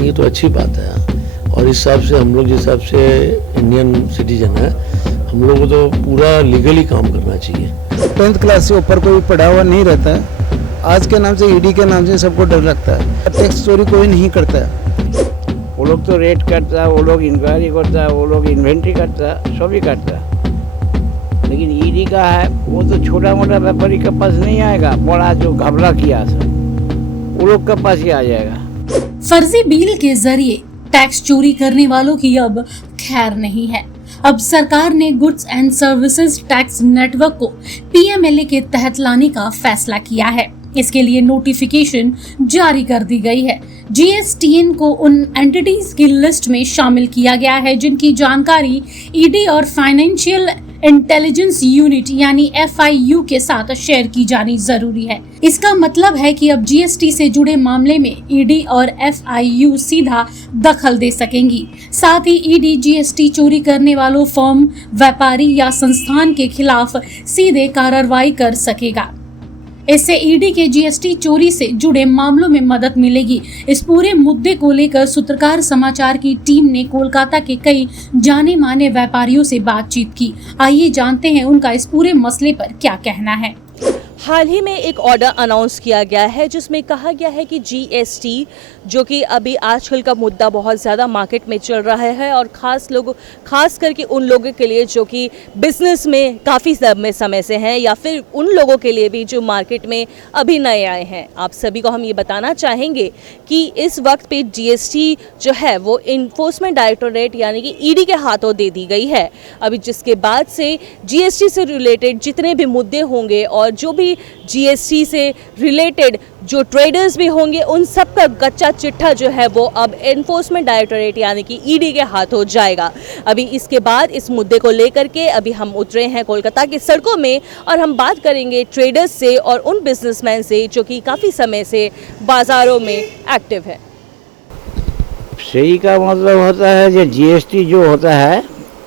ये तो अच्छी बात है। और इस हिसाब से हम लोग जिस हिसाब से इंडियन सिटीजन है, हम लोग को तो पूरा लीगली काम करना चाहिए। 10th क्लास से ऊपर कोई पढ़ा हुआ नहीं रहता है। आज के नाम से ईडी के नाम से सबको डर लगता है। टैक्स चोरी कोई नहीं करता है। वो लोग तो रेट करता है, वो लोग इंक्वायरी करता है, वो लोग इन्वेंट्री करता है, सभी करता है। लेकिन ईडी का है वो तो छोटा मोटा व्यापारी के पास नहीं आएगा, बड़ा जो घबरा किया था वो लोग के पास ही आ जाएगा। फर्जी बिल के जरिए टैक्स चोरी करने वालों की अब खैर नहीं है। अब सरकार ने goods and services tax network को पीएमएलए के तहत लाने का फैसला किया है। इसके लिए नोटिफिकेशन जारी कर दी गई है। जीएसटीएन को उन एंटिटीज की लिस्ट में शामिल किया गया है जिनकी जानकारी ईडी और फाइनेंशियल इंटेलिजेंस यूनिट यानी एफआईयू के साथ शेयर की जानी जरूरी है। इसका मतलब है कि अब जीएसटी से जुड़े मामले में ईडी और एफआईयू सीधा दखल दे सकेंगी। साथ ही ईडी जीएसटी चोरी करने वालों फर्म, व्यापारी या संस्थान के खिलाफ सीधे कार्रवाई कर सकेगा। इससे ईडी के जीएसटी चोरी से जुड़े मामलों में मदद मिलेगी। इस पूरे मुद्दे को लेकर सूत्रकार समाचार की टीम ने कोलकाता के कई जाने माने व्यापारियों से बातचीत की। आइए जानते हैं उनका इस पूरे मसले पर क्या कहना है। हाल ही में एक ऑर्डर अनाउंस किया गया है जिसमें कहा गया है कि जीएसटी जो कि अभी आजकल का मुद्दा बहुत ज़्यादा मार्केट में चल रहा है और खास करके उन लोगों के लिए जो कि बिजनेस में काफ़ी समय से हैं या फिर उन लोगों के लिए भी जो मार्केट में अभी नए आए हैं। आप सभी को हम ये बताना चाहेंगे कि इस वक्त पे जीएसटी जो है वो इन्फोर्समेंट डायरेक्टोरेट यानी कि ईडी के हाथों दे दी गई है। अभी जिसके बाद से जीएसटी से रिलेटेड जितने भी मुद्दे होंगे और जो भी जीएसटी से रिलेटेड जो ट्रेडर्स भी होंगे उन सब का कच्चा चिट्ठा जो है वो अब एनफोर्समेंट डायरेक्टोरेट यानी कि ईडी के हाथों जाएगा। अभी इसके बाद इस मुद्दे को लेकर के अभी हम उतरे हैं कोलकाता की सड़कों में और हम बात करेंगे ट्रेडर्स से और उन बिजनेसमैन से जो कि काफ़ी समय से बाज़ारों में एक्टिव है। सही का मतलब होता है जो जीएसटी जो होता है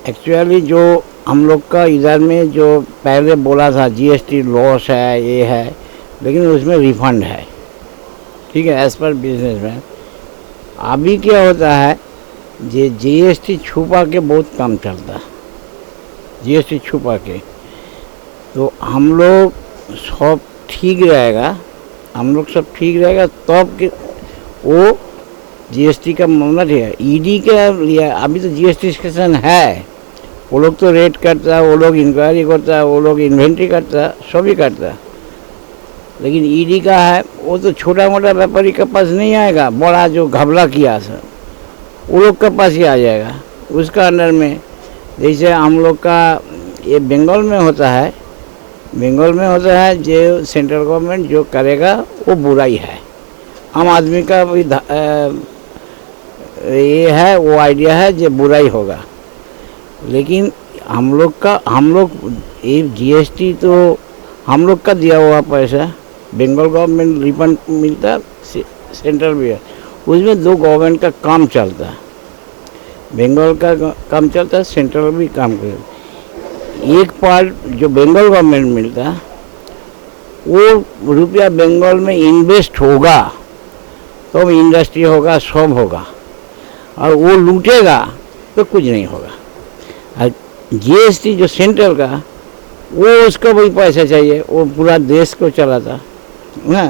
एक्चुअली जो हम लोग का इधर में जो पहले बोला था जीएसटी लॉस है ये है, लेकिन उसमें रिफंड है, ठीक है, एज पर बिजनेस में। अभी क्या होता है ये जीएसटी छुपा के बहुत कम चलता है, जीएसटी छुपा के। तो हम लोग सब ठीक रहेगा, हम लोग सब ठीक रहेगा तब कि वो जीएसटी का मामला है। ईडी के लिए अभी तो जीएसटी स्टेशन है, वो लोग तो रेट करता है, वो लोग इंक्वायरी करता है, वो लोग इन्वेंट्री करता है, सभी करता है। लेकिन ईडी का है वो तो छोटा मोटा व्यापारी के पास नहीं आएगा, बड़ा जो घबरा किया था वो लोग के पास ही आ जाएगा। उसका अंडर में जैसे हम लोग का ये बंगाल में होता है, बंगाल में होता है जो सेंट्रल गवर्नमेंट जो करेगा वो बुराई है। आम आदमी का भी ये है वो आइडिया है जो बुराई होगा। लेकिन हम लोग ये जीएसटी तो हम लोग का दिया हुआ पैसा, बंगाल गवर्नमेंट रिफंड मिलता, सेंट्रल भी है, उसमें दो गवर्नमेंट का काम चलता है, बंगाल का काम चलता है, सेंट्रल भी काम करता। एक पार्ट जो बंगाल गवर्नमेंट मिलता है वो रुपया बंगाल में इन्वेस्ट होगा तो इंडस्ट्री होगा, सब होगा, और वो लूटेगा तो कुछ नहीं होगा। जीएसटी जो सेंट्रल का वो उसको भी पैसा चाहिए, वो पूरा देश को चलाता ना,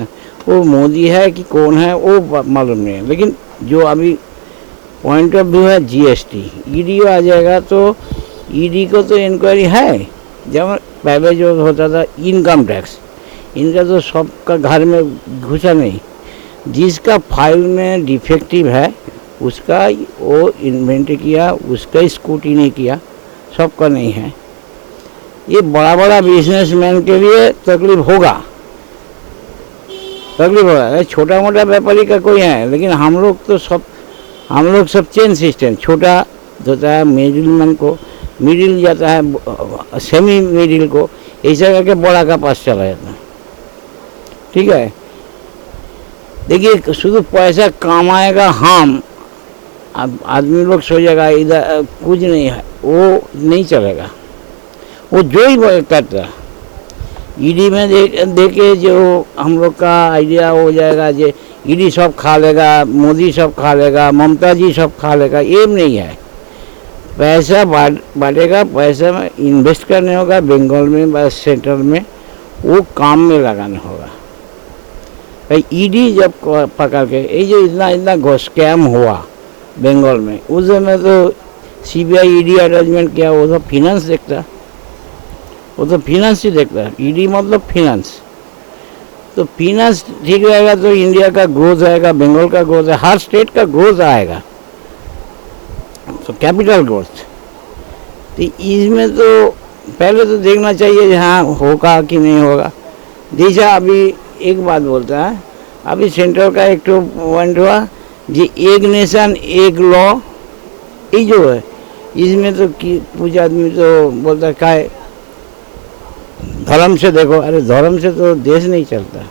वो मोदी है कि कौन है वो मालूम नहीं है। लेकिन जो अभी पॉइंट ऑफ व्यू है जीएसटी, ईडी आ जाएगा तो ईडी को तो इंक्वायरी है। जब पहले जो होता था इनकम टैक्स, इनका तो सबका घर में घुसा नहीं, जिसका फाइल में डिफेक्टिव है उसका वो इन्वेंट्री किया, उसका स्कूटी किया, सबका नहीं है। ये बड़ा बड़ा बिजनेसमैन के लिए तकलीफ होगा। छोटा मोटा व्यापारी का कोई है, लेकिन हम लोग सब चेन सिस्टम, छोटा होता है मिडिलमैन को, मिडिल जाता है सेमी मिडिल को, ऐसा करके बड़ा का पास चला जाता है, ठीक है। देखिए शुद्ध पैसा कमाएगा हम, अब आदमी लोग सोचेगा इधर कुछ नहीं है, वो नहीं चलेगा। वो जो ही करता ईडी में देखे जो हम लोग का आइडिया हो जाएगा, जो ईडी सब खा लेगा, मोदी सब खा लेगा, ममता जी सब खा लेगा, ये नहीं है। पैसा बांटेगा, पैसा में इन्वेस्ट करने होगा बंगाल में, बस सेंट्रल में, वो काम में लगाना होगा। ईडी जब पकड़ के ये जो इतना स्कैम हुआ बंगाल में, उस समय तो सीबीआई ईडी अटैचमेंट किया, वो तो फिनेंस देखता, वो तो फिनेंस ही देखता। ईडी मतलब फिनेंस, तो फिनेंस ठीक रहेगा तो इंडिया का ग्रोथ आएगा, बंगाल का ग्रोथ है, हर स्टेट का ग्रोथ आएगा, तो कैपिटल ग्रोथ। तो इसमें तो पहले तो देखना चाहिए हाँ होगा कि नहीं होगा। जैसा अभी एक बात बोलता है, अभी सेंट्रल का एक तो पॉइंट हुआ जी, एक नेशन एक लॉ, ये जो है इसमें तो कुछ आदमी तो बोलता है क्या धर्म से देखो, अरे धर्म से तो देश नहीं चलता।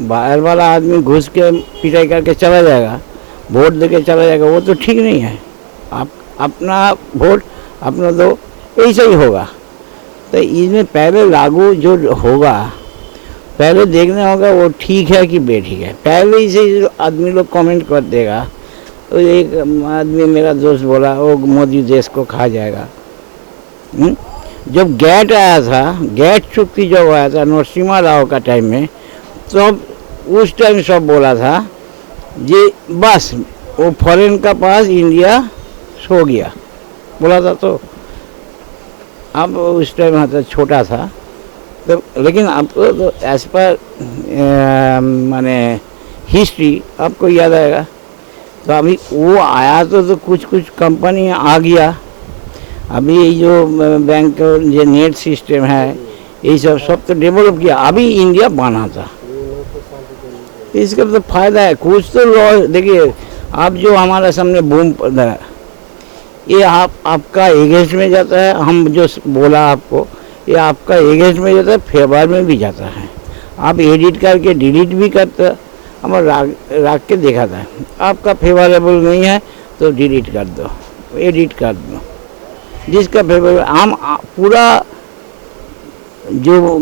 बाहर वाला आदमी घुस के पिटाई करके चला जाएगा, वोट दे के चला जाएगा, वो तो ठीक नहीं है। आप अपना वोट अपना दो, ऐसा ही होगा। तो इसमें पहले लागू जो होगा, पहले देखना होगा वो ठीक है कि बेठीक है। पहले ही से आदमी लोग कमेंट कर देगा, तो एक आदमी मेरा दोस्त बोला वो मोदी देश को खा जाएगा। जब गेट आया था, गेट चुक्ति जब आया था नरसिम्हा राव का टाइम में, तो उस टाइम सब बोला था जी बस वो फॉरेन का पास इंडिया सो गया बोला था। तो अब उस टाइम था छोटा था, तो लेकिन आपको तो एज पर माने हिस्ट्री आपको याद आएगा। तो अभी वो आया तो कुछ कंपनी आ गया। अभी जो बैंक जो नेट सिस्टम है ये सब तो डेवलप किया, अभी इंडिया बना था। इसका तो फायदा है, कुछ तो लॉ देखिए। आप जो हमारा सामने बूम पड़ा है, ये आपका एगेंस्ट में जाता है। हम जो बोला आपको, ये आपका एगेंस्ट में जाता है, फेवर में भी जाता है। आप एडिट करके डिलीट भी करते, हम रख के देखा था। आपका फेवरेबल नहीं है तो डिलीट कर दो, एडिट कर दो। जिसका फेवरेबल, हम पूरा जो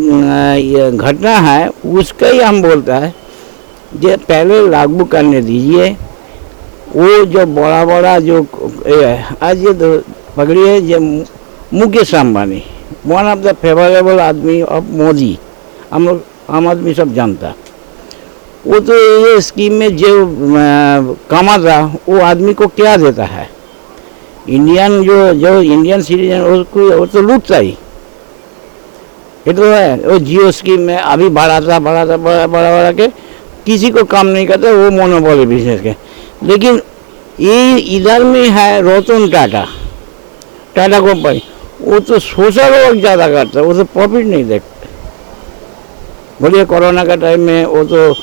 घटना है उसका ही हम बोलता है जो पहले लागू करने दीजिए। वो जो बड़ा बड़ा जो आज ये पकड़ी है जो Mukesh Ambani, one of the favourable आदमी ऑफ मोदी, हम लोग आम आदमी सब जानता। वो तो ये स्कीम में जो कमा था वो आदमी को क्या देता है, इंडियन जो इंडियन सिटीजन उसको वो तो लूटता ही। ये तो है, वो जियो स्कीम में अभी बढ़ा के किसी को काम नहीं करता, वो मोनोपोली बिजनेस के। लेकिन ये इधर में है रतन टाटा कंपनी, वो तो सोशल वर्क ज़्यादा करता है, वो तो प्रॉफिट नहीं देखते। बोलिए कोरोना का टाइम में वो तो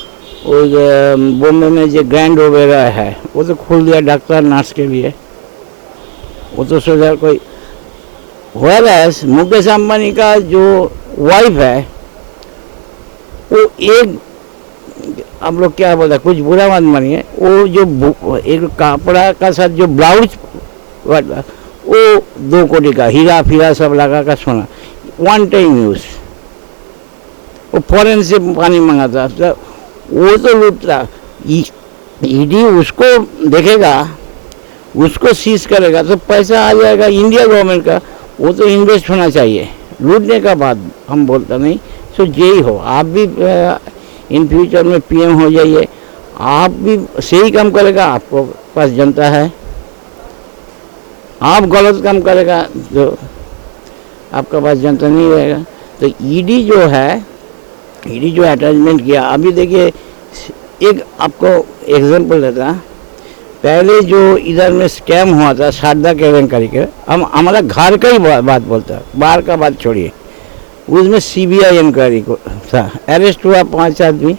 बॉम्बे में जो ग्रैंड वगैरह है वो तो खोल दिया डॉक्टर नर्स के लिए, वो तो सोचा कोई। वेयरएज़ मुकेश अंबानी का जो वाइफ है वो एक, हम लोग क्या बोलते हैं, कुछ बुरा मत मानिए, वो जो एक कपड़ा का साथ जो ब्लाउज वो 2 कोटी का हीरा फीरा सब लगा कर सोना, वन टाइम यूज। वो फॉरेन से पानी मंगाता, तो वो तो लूटता। ईडी उसको देखेगा, उसको सीज करेगा तो पैसा आ जाएगा इंडिया गवर्नमेंट का। वो तो इन्वेस्ट होना चाहिए, लूटने का बात हम बोलता नहीं। सो यही हो, आप भी इन फ्यूचर में पीएम हो जाइए, आप भी सही काम करेगा, आपको पास जनता है। आप गलत काम करेगा तो आपका पास जनता नहीं रहेगा। तो ईडी जो है, ईडी जो अटैचमेंट किया, अभी देखिए एक आपको एग्जांपल देता। पहले जो इधर में स्कैम हुआ था शारदा केलेंकरी के, हम हमारा घर का ही बात बोलता है, बाहर का बात छोड़िए। उसमें सीबीआई इंक्वायरी को था, अरेस्ट हुआ 5 आदमी,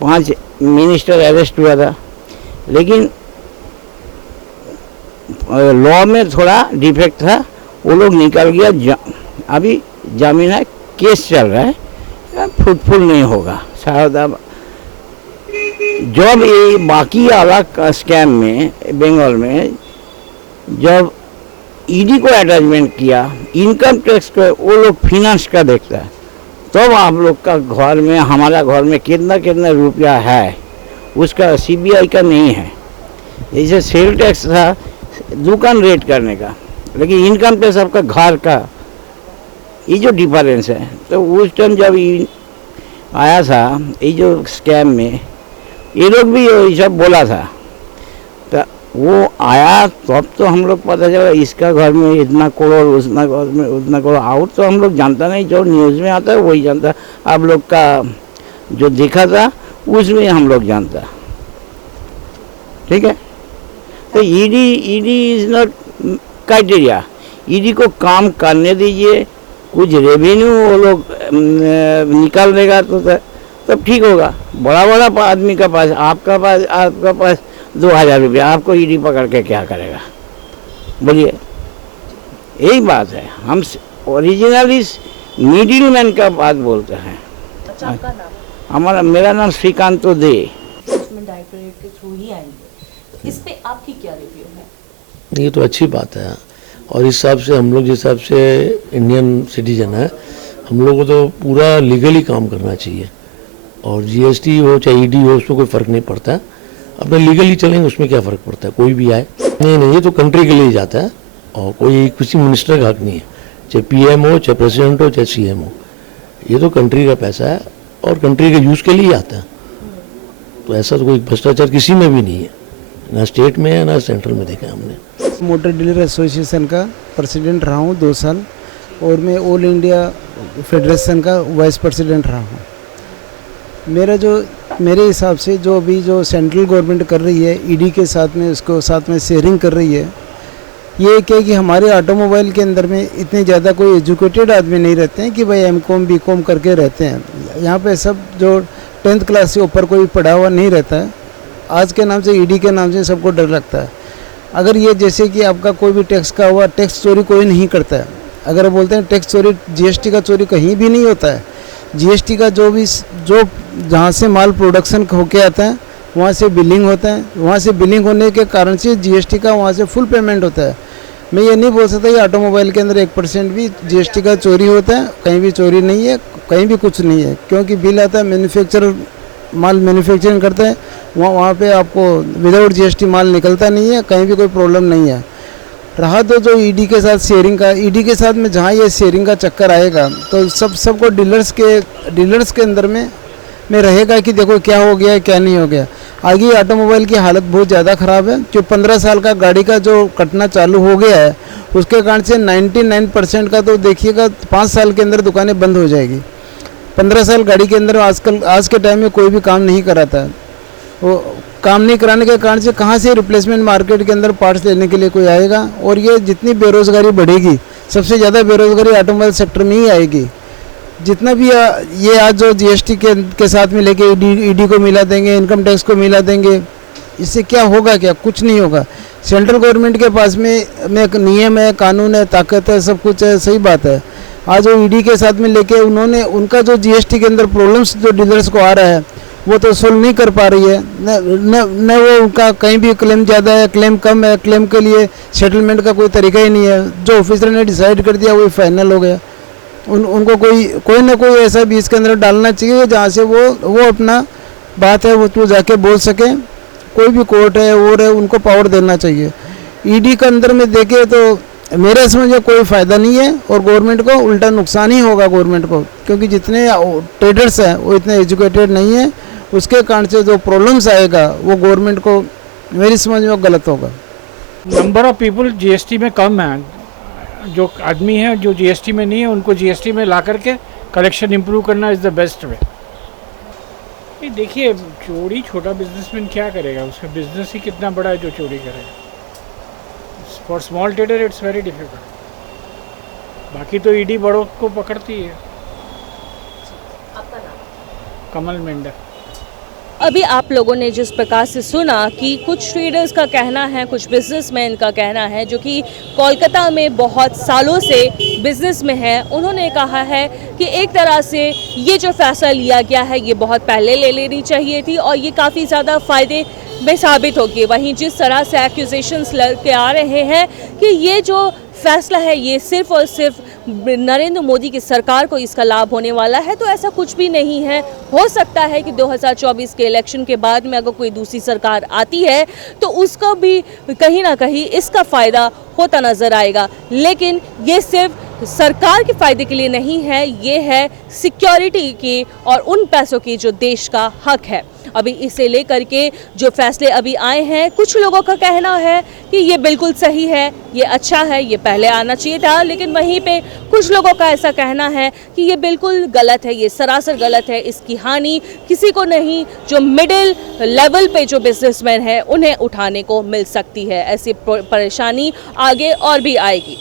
5 मिनिस्टर अरेस्ट हुआ था। लेकिन लॉ में थोड़ा डिफेक्ट था, वो लोग निकल गया। अभी जामीन है, केस चल रहा है, फ्रूटफुल नहीं होगा शायद। अब जब ये बाकी अलग स्कैम में बंगाल में जब ईडी को अटैचमेंट किया, इनकम टैक्स को वो लोग फिनेंस का देखता है, तो आप लोग का घर में, हमारा घर में कितना कितना रुपया है, उसका सीबीआई का नहीं है। जैसे सेल टैक्स था दुकान रेट करने का, लेकिन इनकम टैक्स आपका घर का, ये जो डिफरेंस है। तो उस टाइम जब आया था ये जो स्कैम में, ये लोग भी ये सब बोला था, तो वो आया तब तो हम लोग पता चला इसका घर में इतना करोड़, उसना घर में उतना करोड़। आउट तो हम लोग जानता नहीं, जो न्यूज़ में आता है वही जानता। आप लोग का जो देखा था उसमें हम लोग जानता, ठीक है। तो ED is not criteria. ED को काम करने दीजिए, कुछ रेवेन्यू वो लोग निकाल देगा तो तब ठीक होगा। बड़ा बड़ा आदमी का पास, आपका पास 2000 रुपया, आपको ईडी पकड़ के क्या करेगा, बोलिए। यही बात है, हम ओरिजिनली मिडिल मैन का बात बोलते हैं। अच्छा, आपका नाम? मेरा नाम श्रीकांत दे। डायरेक्टरेट के थ्रू ही आएंगे, तो इस पे आपकी क्या रिव्यू है? ये तो अच्छी बात है, और इस हिसाब से हम लोग जिस हिसाब से इंडियन सिटीजन है, हम लोग को तो पूरा लीगली काम करना चाहिए। और जीएसटी हो चाहे ईडी हो, उसमें कोई फ़र्क नहीं पड़ता है। अपना लीगली चलेंगे, उसमें क्या फ़र्क पड़ता है, कोई भी आए। नहीं, ये तो कंट्री के लिए जाता है, और कोई किसी मिनिस्टर का हक नहीं है, चाहे पीएम हो, चाहे प्रेसिडेंट हो, चाहे सीएम हो। ये तो कंट्री का पैसा है और कंट्री के यूज़ के लिए आता है। तो ऐसा तो कोई भ्रष्टाचार किसी में भी नहीं है, ना स्टेट में है ना सेंट्रल में देखा हमने। मोटर डीलर एसोसिएशन का प्रेसिडेंट रहा हूँ 2 साल, और मैं ऑल इंडिया फेडरेशन का वाइस प्रेसिडेंट रहा हूँ। मेरे हिसाब से जो अभी जो सेंट्रल गवर्नमेंट कर रही है ईडी के साथ में, उसको साथ में शेयरिंग कर रही है, ये क्या कि हमारे ऑटोमोबाइल के अंदर में इतने ज़्यादा कोई एजुकेटेड आदमी नहीं रहते हैं कि भाई एमकॉम बीकॉम करके रहते हैं। यहाँ पे सब जो 10th क्लास से ऊपर कोई पढ़ा हुआ नहीं रहता है। आज के नाम से ईडी के नाम से सबको डर लगता है। अगर ये जैसे कि आपका कोई भी टैक्स का हुआ, टैक्स चोरी कोई नहीं करता है। अगर बोलते हैं टैक्स चोरी, जीएसटी का चोरी कहीं भी नहीं होता है। जीएसटी का जो जहाँ से माल प्रोडक्शन होके आता है वहाँ से बिलिंग होता है, वहाँ से बिलिंग होने के कारण से जीएसटी का वहाँ से फुल पेमेंट होता है। मैं ये नहीं बोल सकता कि ऑटोमोबाइल के अंदर 1% भी जीएसटी का चोरी होता है। कहीं भी चोरी नहीं है, कहीं भी कुछ नहीं है, क्योंकि बिल आता है, मैन्युफैक्चरर माल मैन्युफैक्चरिंग करता है, वहाँ पे आपको विदाउट जीएसटी माल निकलता नहीं है, कहीं भी कोई प्रॉब्लम नहीं है। रहा तो जो ईडी के साथ शेयरिंग का, ईडी के साथ में जहाँ ये शेयरिंग का चक्कर आएगा तो सबको डीलर्स के अंदर में रहेगा कि देखो क्या हो गया क्या नहीं हो गया। आगे ऑटोमोबाइल की हालत बहुत ज़्यादा ख़राब है। जो 15 साल का गाड़ी का जो कटना चालू हो गया है, उसके कारण से 99% का तो देखिएगा 5 साल के अंदर दुकानें बंद हो जाएगी। 15 साल गाड़ी के अंदर आज के टाइम में कोई भी काम नहीं कराता है। वो काम नहीं कराने के कारण से कहाँ से रिप्लेसमेंट मार्केट के अंदर पार्ट्स लेने के लिए कोई आएगा। और ये जितनी बेरोज़गारी बढ़ेगी, सबसे ज़्यादा बेरोज़गारी ऑटोमोबाइल सेक्टर में ही आएगी। जितना भी ये आज जो जीएसटी के साथ में लेके ईडी को मिला देंगे, इनकम टैक्स को मिला देंगे, इससे क्या होगा? क्या कुछ नहीं होगा। सेंट्रल गवर्नमेंट के पास में एक नियम है, कानून है, ताकत है, सब कुछ है, सही बात है। आज वो ईडी के साथ में लेके उन्होंने उनका जो जीएसटी के अंदर प्रॉब्लम्स जो डीलर्स को आ रहा है वो तो सोल्व नहीं कर पा रही है। न वो उनका कहीं भी क्लेम ज़्यादा है, क्लेम कम है, क्लेम के लिए सेटलमेंट का कोई तरीका ही नहीं है। जो ऑफिसर ने डिसाइड कर दिया वही फाइनल हो गया। उनको कोई ना कोई ऐसा भी इसके अंदर डालना चाहिए जहाँ से वो अपना बात है वो जाके बोल सके। कोई भी कोर्ट है और है, उनको पावर देना चाहिए। ईडी के अंदर में देखे तो मेरे समझ में कोई फ़ायदा नहीं है और गवर्नमेंट को उल्टा नुकसान ही होगा गवर्नमेंट को, क्योंकि जितने ट्रेडर्स हैं वो इतने एजुकेटेड नहीं है। उसके कारण से जो प्रॉब्लम्स आएगा वो गवर्नमेंट को मेरी समझ में गलत होगा। नंबर ऑफ पीपल जीएसटी में कम है। जो आदमी है जो जीएसटी में नहीं है उनको जीएसटी में ला करके कलेक्शन इम्प्रूव करना इज़ द बेस्ट वे। ये देखिए, चोरी छोटा बिजनेसमैन क्या करेगा? उसका बिजनेस ही कितना बड़ा है जो चोरी करेगा। For small trader it's very difficult. बाकी तो ईडी बड़ों को पकड़ती है। आपका नाम? कमल मेंढा। अभी आप लोगों ने जिस प्रकार से सुना कि कुछ ट्रेडर्स का कहना है, कुछ बिजनेसमैन का कहना है जो कि कोलकाता में बहुत सालों से बिजनेस में है, उन्होंने कहा है कि एक तरह से ये जो फैसला लिया गया है ये बहुत पहले ले लेनी चाहिए थी और ये काफ़ी ज़्यादा फ़ायदे में साबित होगी। वहीं जिस तरह से एक्यूजेशंस लड़के आ रहे हैं कि ये जो फैसला है ये सिर्फ और सिर्फ नरेंद्र मोदी की सरकार को इसका लाभ होने वाला है, तो ऐसा कुछ भी नहीं है। हो सकता है कि 2024 के इलेक्शन के बाद में अगर कोई दूसरी सरकार आती है तो उसको भी कहीं ना कहीं इसका फ़ायदा होता नज़र आएगा, लेकिन ये सिर्फ सरकार के फ़ायदे के लिए नहीं है, ये है सिक्योरिटी की और उन पैसों की जो देश का हक है। अभी इसे लेकर के जो फैसले अभी आए हैं, कुछ लोगों का कहना है कि ये बिल्कुल सही है, ये अच्छा है, ये पहले आना चाहिए था, लेकिन वहीं पे कुछ लोगों का ऐसा कहना है कि ये बिल्कुल गलत है, ये सरासर गलत है, इसकी हानि किसी को नहीं, जो मिडिल लेवल पे जो बिजनेसमैन है उन्हें उठाने को मिल सकती है। ऐसी परेशानी आगे और भी आएगी।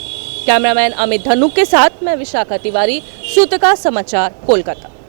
कैमरामैन अमित धनुक के साथ मैं विशाखा तिवारी, सूतका समाचार, कोलकाता।